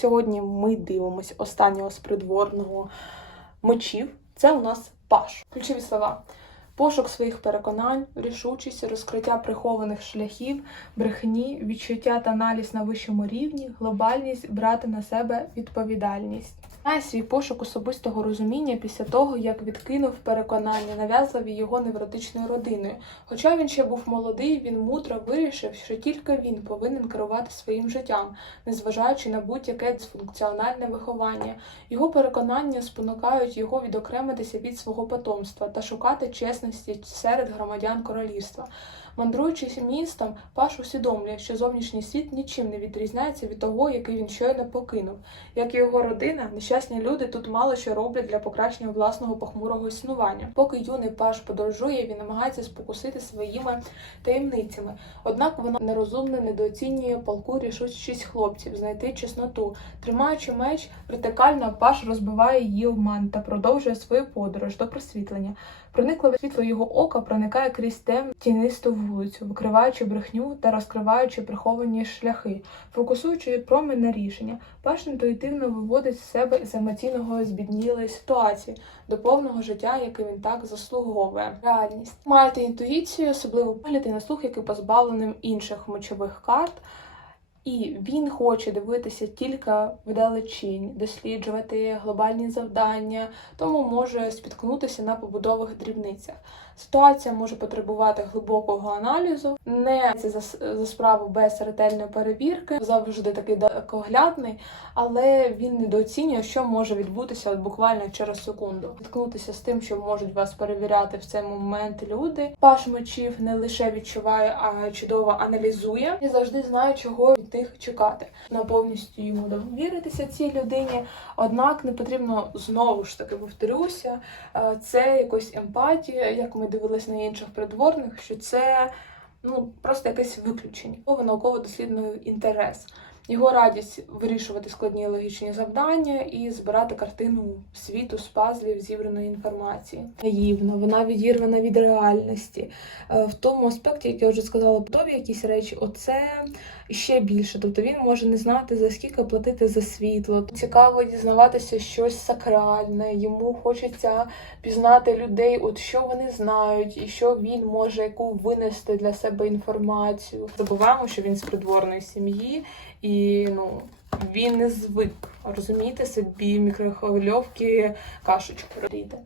Сьогодні ми дивимось останнього з придворного мечів. Це у нас паш. Ключові слова. Пошук своїх переконань, рішучість, розкриття прихованих шляхів, брехні, відчуття та аналіз на вищому рівні, глобальність, брати на себе відповідальність. Має свій пошук особистого розуміння після того, як відкинув переконання, нав'язливі його невротичною родиною. Хоча він ще був молодий, він мудро вирішив, що тільки він повинен керувати своїм життям, незважаючи на будь-яке дисфункціональне виховання. Його переконання спонукають його відокремитися від свого потомства та шукати чесності серед громадян королівства. Мандруючи містом, Паш усвідомлює, що зовнішній світ нічим не відрізняється від того, який він щойно покинув. Як і його родина, нещасні люди тут мало що роблять для покращення власного похмурого існування. Поки юний Паш подорожує, він намагається спокусити своїми таємницями. Однак вона нерозумно недооцінює полку рішучість хлопців знайти чесноту. Тримаючи меч, вертикально Паш розбиває її обман та продовжує свою подорож до просвітлення. Проникливе світло його ока проникає крізь темну тінисту вулицю, викриваючи брехню та розкриваючи приховані шляхи, фокусуючи промінь на рішення. Паш інтуїтивно виводить з себе з емоційного збіднілої ситуації до повного життя, яке він так заслуговує. Реальність маєте інтуїцію, особливо погляд і на слух, який позбавленим інших мочових карт. І він хоче дивитися тільки вдалечінь, досліджувати глобальні завдання, тому може спіткнутися на побудових дрібницях. Ситуація може потребувати глибокого аналізу, не це за, за справу без ретельної перевірки, завжди такий далекоглядний, але він недооцінює, що може відбутися от буквально через секунду. Зіткнутися з тим, що можуть вас перевіряти в цей момент люди. Паш мечів не лише відчуває, а чудово аналізує і завжди знає, чого від них чекати. На повністю йому довіритися цій людині. Однак не потрібно знову ж таки повторюся, е, це якось емпатія, як ми дивились на інших придворних, що це ну просто якесь виключення, науково-дослідний інтерес. Його радість вирішувати складні логічні завдання і збирати картину світу з пазлів зібраної інформації. Наївна, вона відірвана від реальності. Е, В тому аспекті, як я вже сказала, подобі якісь речі, оце ще більше. Тобто він може не знати за скільки платити за світло. Цікаво дізнаватися щось сакральне. Йому хочеться пізнати людей, от що вони знають, і що він може яку винести для себе інформацію. Забуваємо, що він з придворної сім'ї, і ну. Він не звик розумієте собі мікрохвильовки кашечку робити.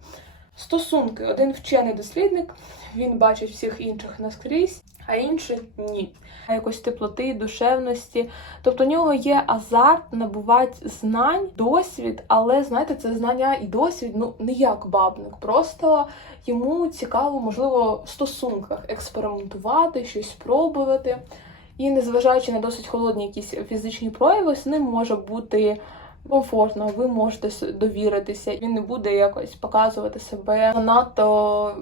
Стосунки. Один вчений дослідник, він бачить всіх інших наскрізь, а інший ні. А якось теплоти, душевності. Тобто у нього є азарт набувати знань, досвід, але знаєте, це знання і досвід ну не як бабник. Просто йому цікаво, можливо, в стосунках експериментувати, щось спробувати. І незважаючи на досить холодні якісь фізичні прояви, з ним може бути комфортно, ви можете довіритися. Він не буде якось показувати себе надто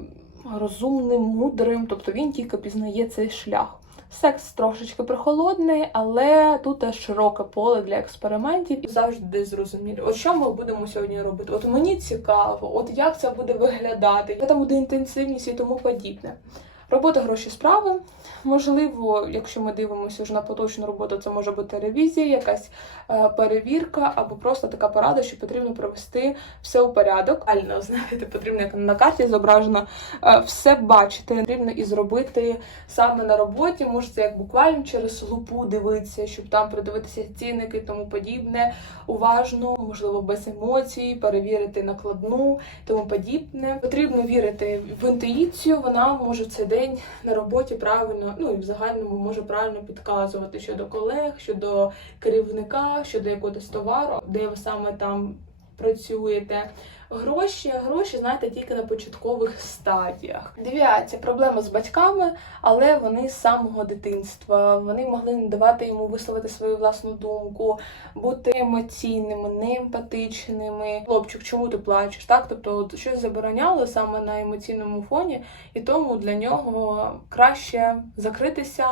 розумним, мудрим, тобто він тільки пізнає цей шлях. Секс трошечки прохолодний, але тут широке поле для експериментів і завжди зрозуміло. От що ми будемо сьогодні робити? От мені цікаво, от як це буде виглядати, яка там буде інтенсивність і тому подібне. Робота гроші справи. Можливо, якщо ми дивимося вже на поточну роботу, це може бути ревізія, якась е, перевірка, або просто така порада, що потрібно провести все у порядок. Реально, знаєте, потрібно як на карті зображено е, все бачити. Потрібно і зробити саме на роботі. Може, це як буквально через лупу дивитися, щоб там придивитися цінники тому подібне. Уважно, можливо, без емоцій, перевірити накладну, тому подібне. Потрібно вірити в інтуїцію. Вона може цей день на роботі правильно, ну і в загальному може правильно підказувати щодо колег, щодо керівника, щодо якогось товару, де ви саме там працюєте. Гроші, гроші, знаєте, тільки на початкових стадіях. Девіація, проблема з батьками, але вони з самого дитинства. Вони могли не давати йому висловити свою власну думку, бути емоційними, неемпатичними. Хлопчик, чому ти плачеш? Так, тобто, от щось забороняло саме на емоційному фоні, і тому для нього краще закритися.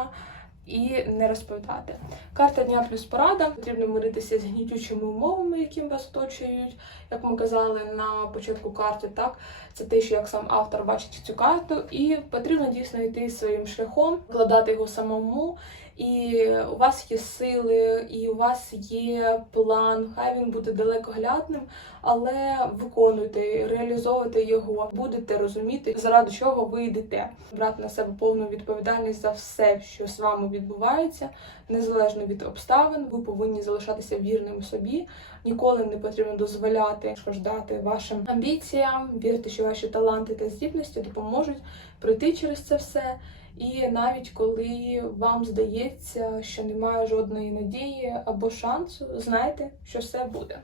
І не розповідати. Карта дня плюс порада. Потрібно миритися з гнітючими умовами, які вас оточують, як ми казали на початку карти. Так це те, що як сам автор бачить цю карту, і потрібно дійсно йти своїм шляхом, вкладати його самому і у вас є сили, і у вас є план. Хай він буде далекоглядним, але виконуйте, реалізовуйте його, будете розуміти, заради чого ви йдете. Брати на себе повну відповідальність за все, що з вами відбувається, незалежно від обставин. Ви повинні залишатися вірними собі. Ніколи не потрібно дозволяти шкождати вашим амбіціям. Вірте, що ваші таланти та здібності допоможуть пройти через це все. І навіть коли вам здається, що немає жодної надії або шансу, знайте, що все буде.